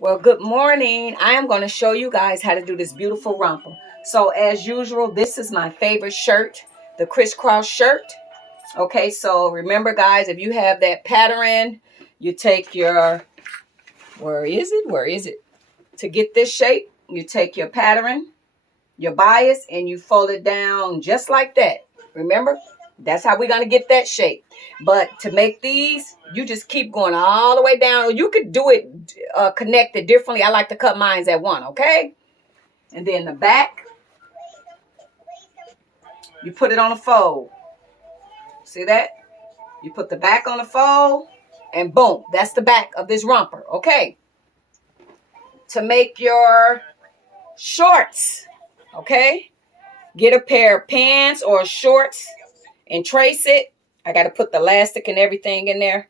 Well, good morning. I am going to show you guys how to do this beautiful romper. So as usual, this is my favorite shirt, the crisscross shirt. Okay, so remember guys, if you have that pattern, you take your, where is it? Where is it? To get this shape, you take your pattern, your bias, and you fold it down just like that. Remember? That's how we're going to get that shape. But to make these, you just keep going all the way down. You could do it connected differently. I like to cut mine at one, okay? And then the back, you put it on a fold. See that? You put the back on the fold, and boom, that's the back of this romper, okay? To make your shorts, okay? Get a pair of pants or shorts and trace it. I got to put the elastic and everything in there.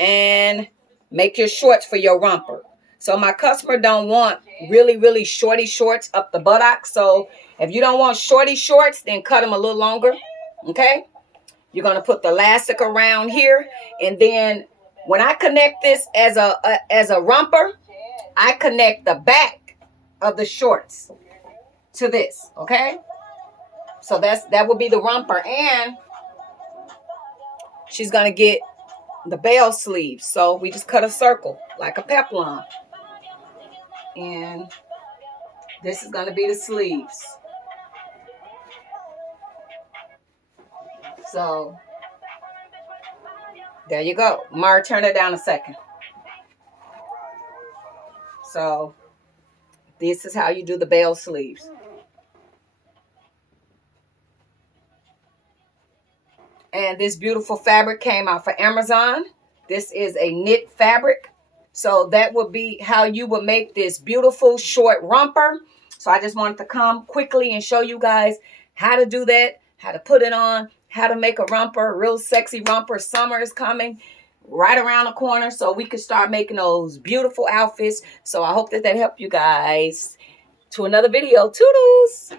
And make your shorts for your romper. So my customer don't want really shorty shorts up the buttocks. So if you don't want shorty shorts, then cut them a little longer. Okay? You're going to put the elastic around here. And then when I connect this as a romper, I connect the back of the shorts to this. Okay? So that will be the romper. And she's going to get the bell sleeves. So we just cut a circle like a peplum. And this is going to be the sleeves. So there you go. Mara, turn it down a second. So this is how you do the bell sleeves. And this beautiful fabric came out for Amazon. This is a knit fabric. So that would be how you would make this beautiful short romper. So I just wanted to come quickly and show you guys how to do that, how to put it on, how to make a romper, a real sexy romper. Summer is coming right around the corner, so we can start making those beautiful outfits. So I hope that helped you guys. To another video. Toodles!